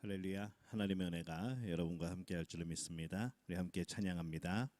할렐루야, 하나님의 은혜가 여러분과 함께 할 줄을 믿습니다. 우리 함께 찬양합니다.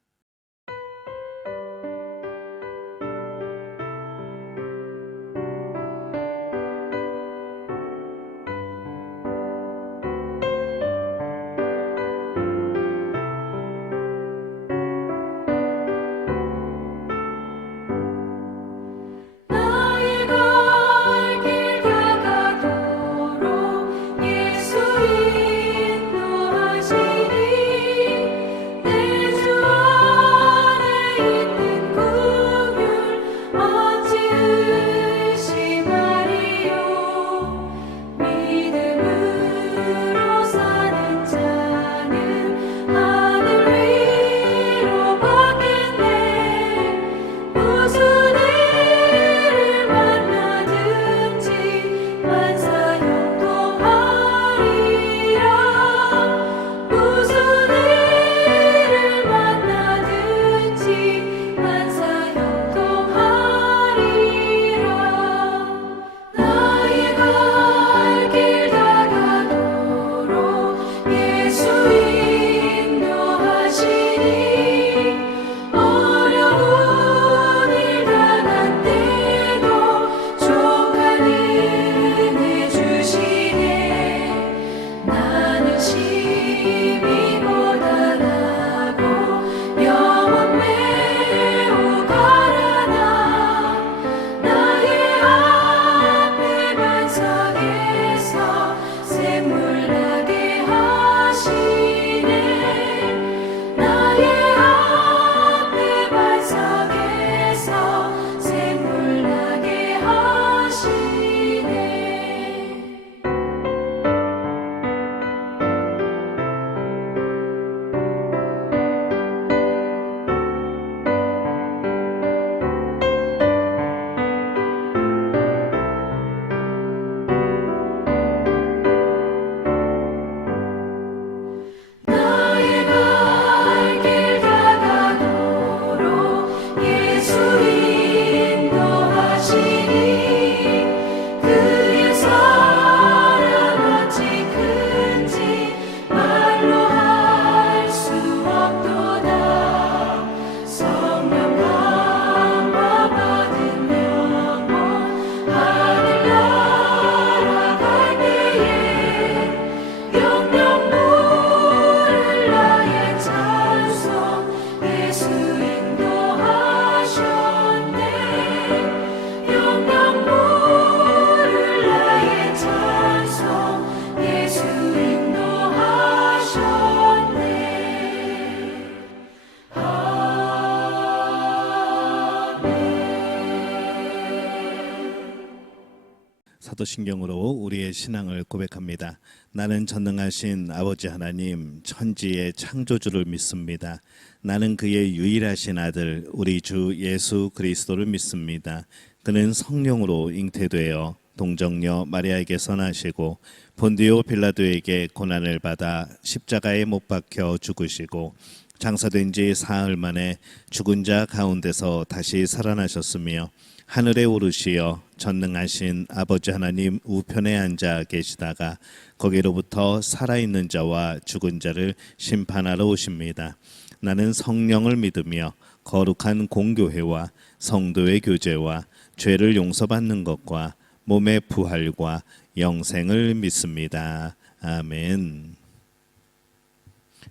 사도신경으로 우리의 신앙을 고백합니다. 나는 전능하신 아버지 하나님 천지의 창조주를 믿습니다. 나는 그의 유일하신 아들 우리 주 예수 그리스도를 믿습니다. 그는 성령으로 잉태되어 동정녀 마리아에게서 나시고 본디오 빌라도에게 고난을 받아 십자가에 못 박혀 죽으시고 장사된 지 사흘 만에 죽은 자 가운데서 다시 살아나셨으며 하늘에 오르시어 전능하신 아버지 하나님 우편에 앉아 계시다가 거기로부터 살아있는 자와 죽은 자를 심판하러 오십니다. 나는 성령을 믿으며 거룩한 공교회와 성도의 교제와 죄를 용서받는 것과 몸의 부활과 영생을 믿습니다. 아멘.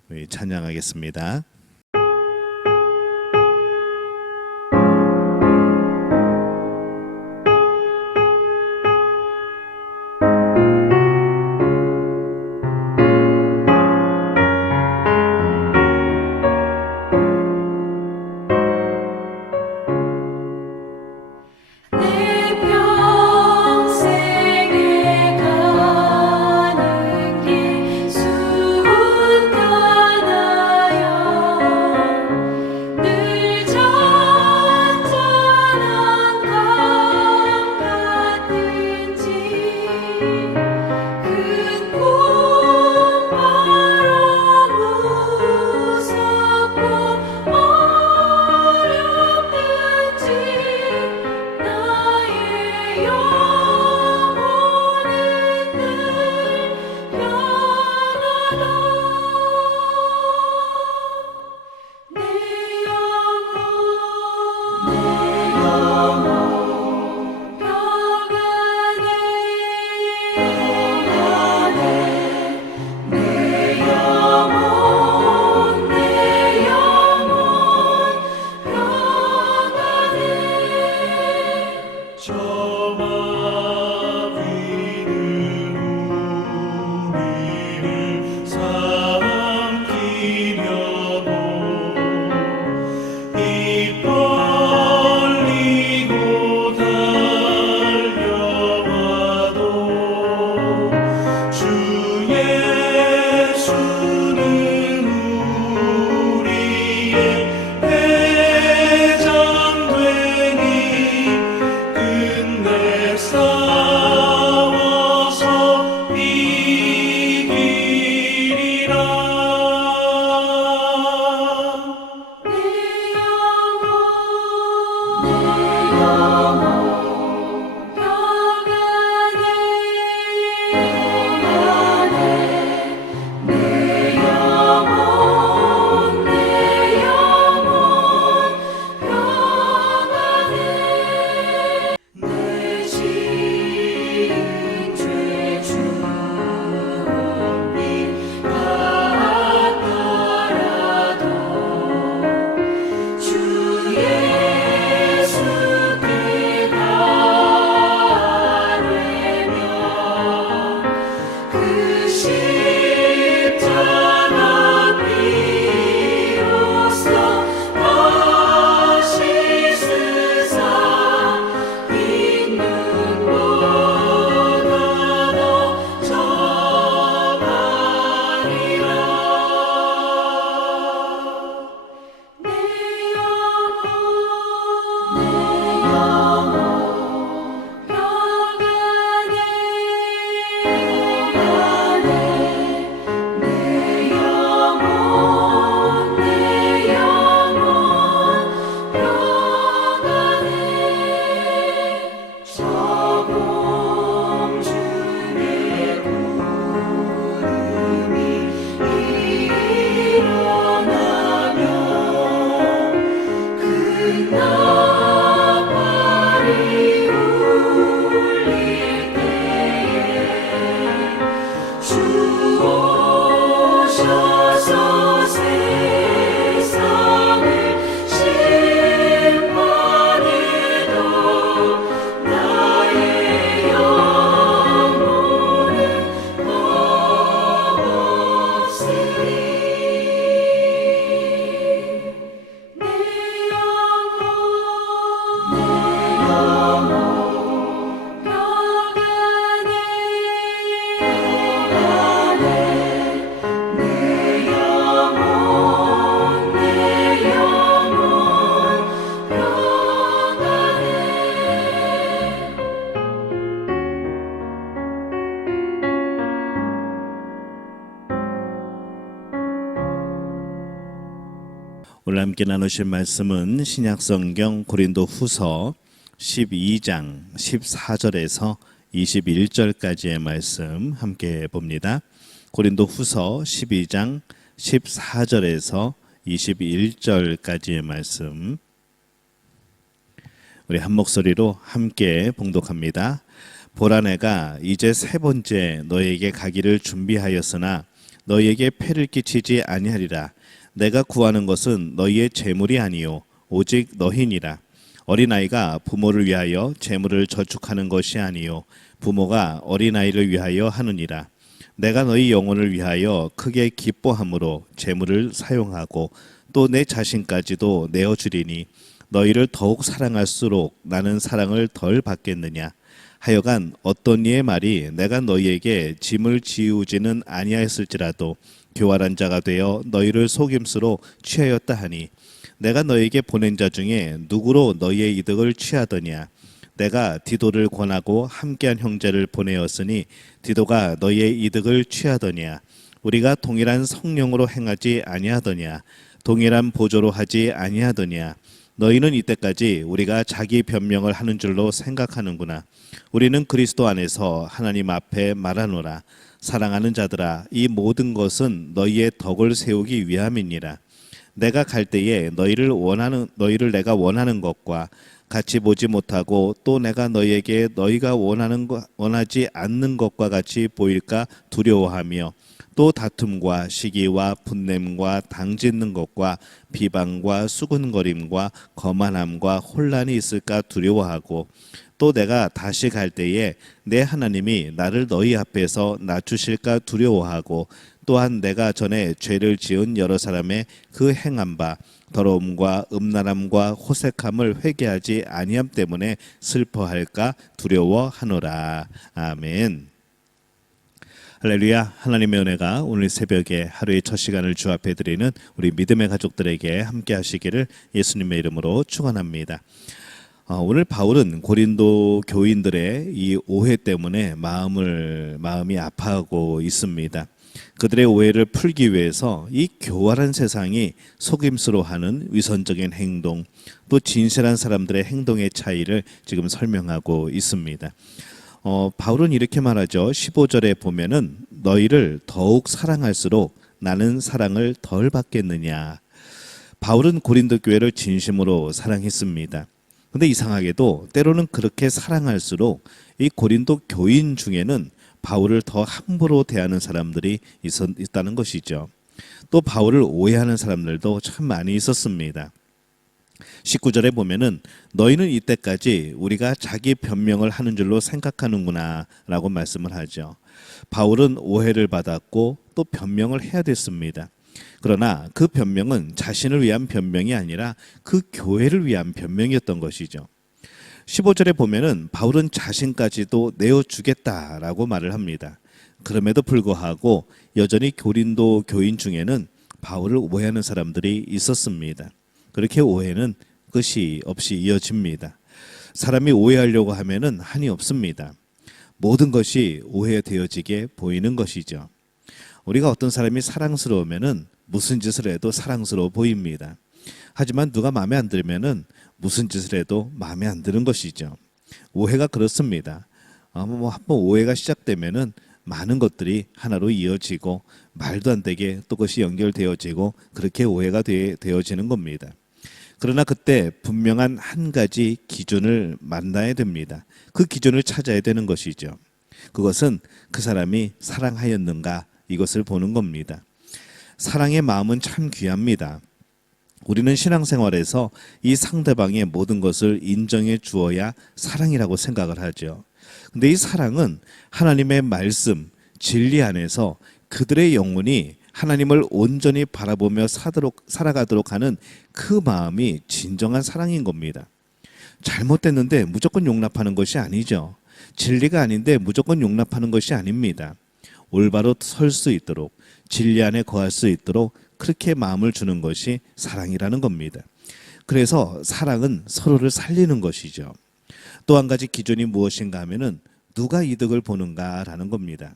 우리 찬양하겠습니다. 가는 길 수없 가나요 오늘 함께 나누실 말씀은 신약성경 고린도후서 12장 14절에서 21절까지의 말씀 함께 봅니다. 고린도후서 12장 14절에서 21절까지의 말씀 우리 한 목소리로 함께 봉독합니다. 보라, 내가 이제 세 번째 너에게 가기를 준비하였으나 너희에게 폐를 끼치지 아니하리라. 내가 구하는 것은 너희의 재물이 아니요 오직 너희니라. 어린아이가 부모를 위하여 재물을 저축하는 것이 아니요 부모가 어린아이를 위하여 하느니라. 내가 너희 영혼을 위하여 크게 기뻐함으로 재물을 사용하고 또 내 자신까지도 내어주리니 너희를 더욱 사랑할수록 나는 사랑을 덜 받겠느냐. 하여간 어떤 이의 말이 내가 너희에게 짐을 지우지는 아니하였을지라도 교활한 자가 되어 너희를 속임수로 취하였다 하니 내가 너희에게 보낸 자 중에 누구로 너희의 이득을 취하더냐. 내가 디도를 권하고 함께한 형제를 보내었으니 디도가 너희의 이득을 취하더냐. 우리가 동일한 성령으로 행하지 아니하더냐. 동일한 보조로 하지 아니하더냐. 너희는 이때까지 우리가 자기 변명을 하는 줄로 생각하는구나. 우리는 그리스도 안에서 하나님 앞에 말하노라. 사랑하는 자들아, 이 모든 것은 너희의 덕을 세우기 위함이니라. 내가 갈 때에 너희를 내가 원하는 것과 같이 보지 못하고 또 내가 너희에게 너희가 원하지 않는 것과 같이 보일까 두려워하며 또 다툼과 시기와 분냄과 당짓는 것과 비방과 수군거림과 거만함과 혼란이 있을까 두려워하고 또 내가 다시 갈 때에 내 하나님이 나를 너희 앞에서 낮추실까 두려워하고 또한 내가 전에 죄를 지은 여러 사람의 그 행한 바 더러움과 음란함과 호색함을 회개하지 아니함 때문에 슬퍼할까 두려워하노라. 아멘. 할렐루야. 하나님의 은혜가 오늘 새벽에 하루의 첫 시간을 주 앞에 드리는 우리 믿음의 가족들에게 함께 하시기를 예수님의 이름으로 축원합니다. 오늘 바울은 고린도 교인들의 이 오해 때문에 마음이 아파하고 있습니다. 그들의 오해를 풀기 위해서 이 교활한 세상이 속임수로 하는 위선적인 행동, 또 진실한 사람들의 행동의 차이를 지금 설명하고 있습니다. 바울은 이렇게 말하죠. 15절에 보면은 너희를 더욱 사랑할수록 나는 사랑을 덜 받겠느냐. 바울은 고린도 교회를 진심으로 사랑했습니다. 근데 이상하게도 때로는 그렇게 사랑할수록 이 고린도 교인 중에는 바울을 더 함부로 대하는 사람들이 있다는 것이죠. 또 바울을 오해하는 사람들도 참 많이 있었습니다. 19절에 보면은 너희는 이때까지 우리가 자기 변명을 하는 줄로 생각하는구나 라고 말씀을 하죠. 바울은 오해를 받았고 또 변명을 해야 됐습니다. 그러나 그 변명은 자신을 위한 변명이 아니라 그 교회를 위한 변명이었던 것이죠. 15절에 보면은 바울은 자신까지도 내어주겠다라고 말을 합니다. 그럼에도 불구하고 여전히 고린도 교인 중에는 바울을 오해하는 사람들이 있었습니다. 그렇게 오해는 끝이 없이 이어집니다. 사람이 오해하려고 하면은 한이 없습니다. 모든 것이 오해되어지게 보이는 것이죠. 우리가 어떤 사람이 사랑스러우면은 무슨 짓을 해도 사랑스러워 보입니다. 하지만 누가 마음에 안 들면은 무슨 짓을 해도 마음에 안 드는 것이죠. 오해가 그렇습니다. 한번 오해가 시작되면은 많은 것들이 하나로 이어지고 말도 안 되게 또 그것이 연결되어지고 그렇게 오해가 되어지는 겁니다. 그러나 그때 분명한 한 가지 기준을 만나야 됩니다. 그 기준을 찾아야 되는 것이죠. 그것은 그 사람이 사랑하였는가 이것을 보는 겁니다. 사랑의 마음은 참 귀합니다. 우리는 신앙생활에서 이 상대방의 모든 것을 인정해 주어야 사랑이라고 생각을 하죠. 근데 이 사랑은 하나님의 말씀, 진리 안에서 그들의 영혼이 하나님을 온전히 바라보며 살아가도록 하는 그 마음이 진정한 사랑인 겁니다. 잘못됐는데 무조건 용납하는 것이 아니죠. 진리가 아닌데 무조건 용납하는 것이 아닙니다. 올바로 설 수 있도록 진리 안에 거할 수 있도록 그렇게 마음을 주는 것이 사랑이라는 겁니다. 그래서 사랑은 서로를 살리는 것이죠. 또 한 가지 기준이 무엇인가 하면은 누가 이득을 보는가라는 겁니다.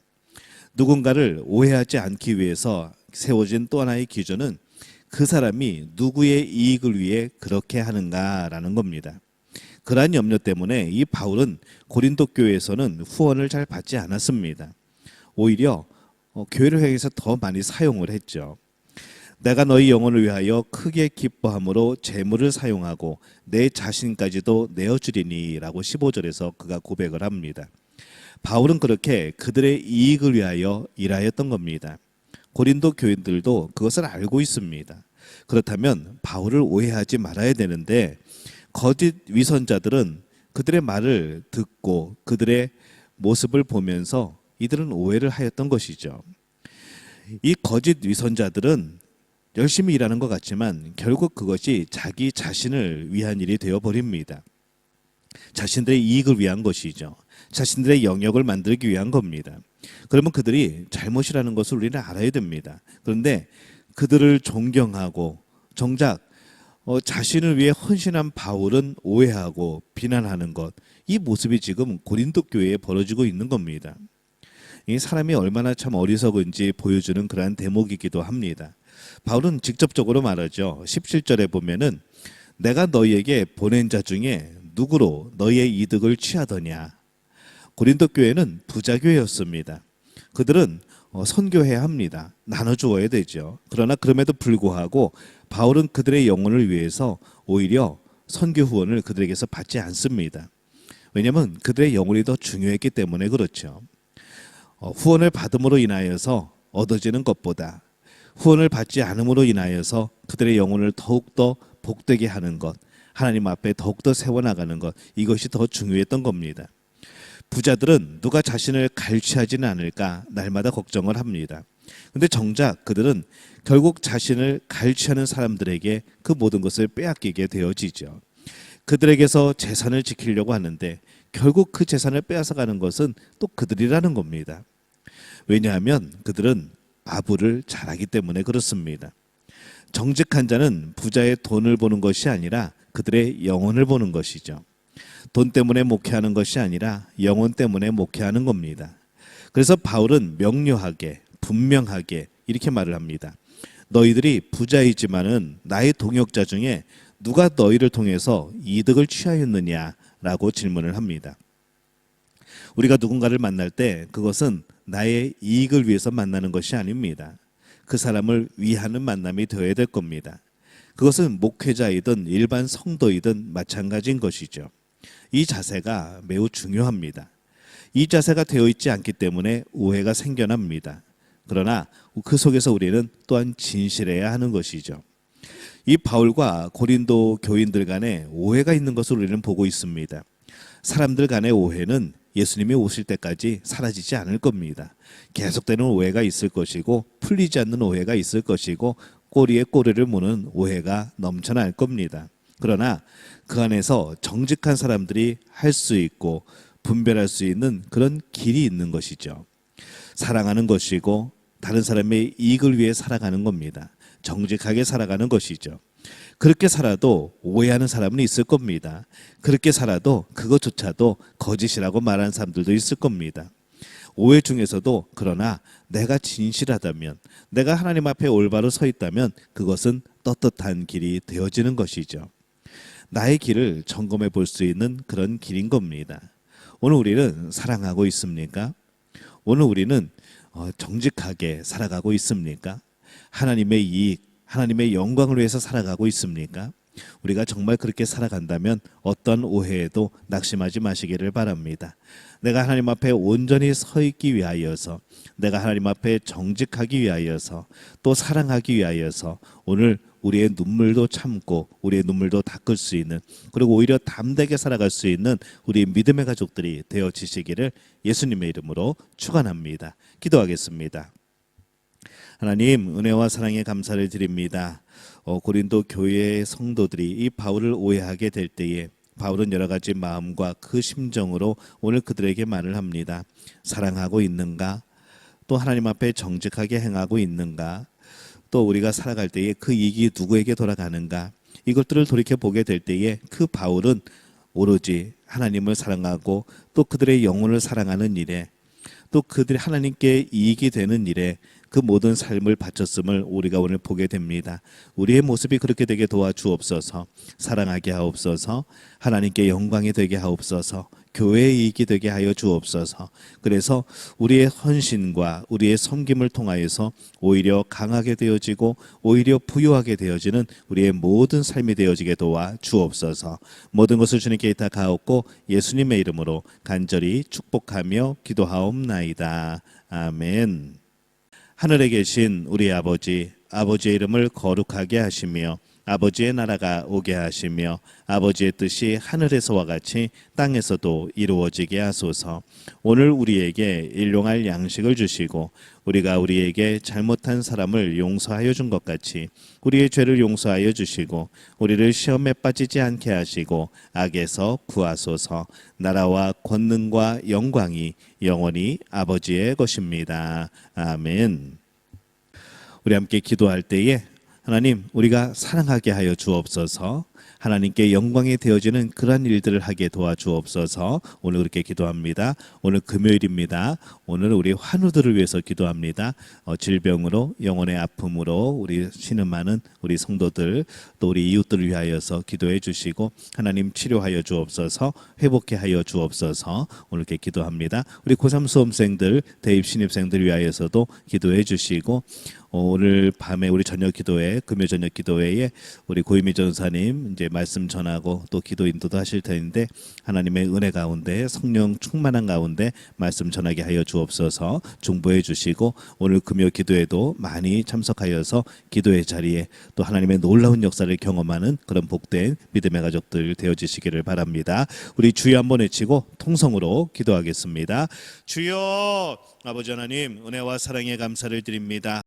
누군가를 오해하지 않기 위해서 세워진 또 하나의 기준은 그 사람이 누구의 이익을 위해 그렇게 하는가라는 겁니다. 그러한 염려 때문에 이 바울은 고린도 교회에서는 후원을 잘 받지 않았습니다. 오히려 교회를 향해서 더 많이 사용을 했죠. 내가 너희 영혼을 위하여 크게 기뻐함으로 재물을 사용하고 내 자신까지도 내어주리니라고 15절에서 그가 고백을 합니다. 바울은 그렇게 그들의 이익을 위하여 일하였던 겁니다. 고린도 교인들도 그것을 알고 있습니다. 그렇다면 바울을 오해하지 말아야 되는데 거짓 위선자들은 그들의 말을 듣고 그들의 모습을 보면서 이들은 오해를 하였던 것이죠. 이 거짓 위선자들은 열심히 일하는 것 같지만 결국 그것이 자기 자신을 위한 일이 되어버립니다. 자신들의 이익을 위한 것이죠. 자신들의 영역을 만들기 위한 겁니다. 그러면 그들이 잘못이라는 것을 우리는 알아야 됩니다. 그런데 그들을 존경하고 정작 자신을 위해 헌신한 바울은 오해하고 비난하는 것, 이 모습이 지금 고린도 교회에 벌어지고 있는 겁니다. 이 사람이 얼마나 참 어리석은지 보여주는 그러한 대목이기도 합니다. 바울은 직접적으로 말하죠. 17절에 보면은 내가 너희에게 보낸 자 중에 누구로 너희의 이득을 취하더냐. 고린도 교회는 부자 교회였습니다. 그들은 선교해야 합니다. 나눠주어야 되죠. 그러나 그럼에도 불구하고 바울은 그들의 영혼을 위해서 오히려 선교 후원을 그들에게서 받지 않습니다. 왜냐하면 그들의 영혼이 더 중요했기 때문에 그렇죠. 후원을 받음으로 인하여서 얻어지는 것보다 후원을 받지 않음으로 인하여서 그들의 영혼을 더욱더 복되게 하는 것, 하나님 앞에 더욱더 세워나가는 것, 이것이 더 중요했던 겁니다. 부자들은 누가 자신을 갈취하지는 않을까 날마다 걱정을 합니다. 그런데 정작 그들은 결국 자신을 갈취하는 사람들에게 그 모든 것을 빼앗기게 되어지죠. 그들에게서 재산을 지키려고 하는데 결국 그 재산을 빼앗아가는 것은 또 그들이라는 겁니다. 왜냐하면 그들은 아부를 잘하기 때문에 그렇습니다. 정직한 자는 부자의 돈을 보는 것이 아니라 그들의 영혼을 보는 것이죠. 돈 때문에 목회하는 것이 아니라 영혼 때문에 목회하는 겁니다. 그래서 바울은 명료하게 분명하게 이렇게 말을 합니다. 너희들이 부자이지만은 나의 동역자 중에 누가 너희를 통해서 이득을 취하였느냐라고 질문을 합니다. 우리가 누군가를 만날 때 그것은 나의 이익을 위해서 만나는 것이 아닙니다. 그 사람을 위하는 만남이 되어야 될 겁니다. 그것은 목회자이든 일반 성도이든 마찬가지인 것이죠. 이 자세가 매우 중요합니다. 이 자세가 되어 있지 않기 때문에 오해가 생겨납니다. 그러나 그 속에서 우리는 또한 진실해야 하는 것이죠. 이 바울과 고린도 교인들 간에 오해가 있는 것을 우리는 보고 있습니다. 사람들 간의 오해는 예수님이 오실 때까지 사라지지 않을 겁니다. 계속되는 오해가 있을 것이고 풀리지 않는 오해가 있을 것이고 꼬리에 꼬리를 무는 오해가 넘쳐날 겁니다. 그러나 그 안에서 정직한 사람들이 할 수 있고 분별할 수 있는 그런 길이 있는 것이죠. 사랑하는 것이고 다른 사람의 이익을 위해 살아가는 겁니다. 정직하게 살아가는 것이죠. 그렇게 살아도 오해하는 사람은 있을 겁니다. 그렇게 살아도 그것조차도 거짓이라고 말하는 사람들도 있을 겁니다. 오해 중에서도 그러나 내가 진실하다면, 내가 하나님 앞에 올바로 서 있다면 그것은 떳떳한 길이 되어지는 것이죠. 나의 길을 점검해 볼 수 있는 그런 길인 겁니다. 오늘 우리는 사랑하고 있습니까? 오늘 우리는 정직하게 살아가고 있습니까? 하나님의 이익, 하나님의 영광을 위해서 살아가고 있습니까? 우리가 정말 그렇게 살아간다면 어떤 오해에도 낙심하지 마시기를 바랍니다. 내가 하나님 앞에 온전히 서 있기 위하여서, 내가 하나님 앞에 정직하기 위하여서, 또 사랑하기 위하여서 오늘 우리의 눈물도 참고 우리의 눈물도 닦을 수 있는, 그리고 오히려 담대하게 살아갈 수 있는 우리 믿음의 가족들이 되어지시기를 예수님의 이름으로 축원합니다. 기도하겠습니다. 하나님, 은혜와 사랑에 감사를 드립니다. 고린도 교회의 성도들이 이 바울을 오해하게 될 때에 바울은 여러 가지 마음과 그 심정으로 오늘 그들에게 말을 합니다. 사랑하고 있는가? 또 하나님 앞에 정직하게 행하고 있는가? 또 우리가 살아갈 때에 그 이익이 누구에게 돌아가는가? 이것들을 돌이켜보게 될 때에 그 바울은 오로지 하나님을 사랑하고 또 그들의 영혼을 사랑하는 일에, 또 그들이 하나님께 이익이 되는 일에 그 모든 삶을 바쳤음을 우리가 오늘 보게 됩니다. 우리의 모습이 그렇게 되게 도와주옵소서. 사랑하게 하옵소서. 하나님께 영광이 되게 하옵소서. 교회의 이익이 되게 하여 주옵소서. 그래서 우리의 헌신과 우리의 섬김을 통하여서 오히려 강하게 되어지고 오히려 부유하게 되어지는 우리의 모든 삶이 되어지게 도와 주옵소서. 모든 것을 주님께 의탁하옵고 예수님의 이름으로 간절히 축복하며 기도하옵나이다. 아멘. 하늘에 계신 우리 아버지, 아버지의 이름을 거룩하게 하시며 아버지의 나라가 오게 하시며 아버지의 뜻이 하늘에서와 같이 땅에서도 이루어지게 하소서. 오늘 우리에게 일용할 양식을 주시고 우리가 우리에게 잘못한 사람을 용서하여 준 것 같이 우리의 죄를 용서하여 주시고 우리를 시험에 빠지지 않게 하시고 악에서 구하소서. 나라와 권능과 영광이 영원히 아버지의 것입니다. 아멘. 우리 함께 기도할 때에 하나님, 우리가 사랑하게 하여 주옵소서. 하나님께 영광이 되어지는 그러한 일들을 하게 도와주옵소서. 오늘 그렇게 기도합니다. 오늘 금요일입니다. 오늘 우리 환우들을 위해서 기도합니다. 질병으로 영혼의 아픔으로 우리 신음하는 우리 성도들 또 우리 이웃들을 위하여서 기도해 주시고 하나님 치료하여 주옵소서. 회복해 하여 주옵소서. 오늘 이렇게 기도합니다. 우리 고3 수험생들 대입 신입생들 위하여서도 기도해 주시고 오늘 밤에 우리 저녁 기도회, 금요 저녁 기도회에 우리 고유미 전사님 이제 말씀 전하고 또 기도 인도도 하실 텐데 하나님의 은혜 가운데 성령 충만한 가운데 말씀 전하게 하여 주옵소서. 중보해 주시고 오늘 금요 기도회도 많이 참석하여서 기도의 자리에 또 하나님의 놀라운 역사를 경험하는 그런 복된 믿음의 가족들 되어지시기를 바랍니다. 우리 주여 한번 외치고 통성으로 기도하겠습니다. 주여, 아버지 하나님 은혜와 사랑에 감사를 드립니다.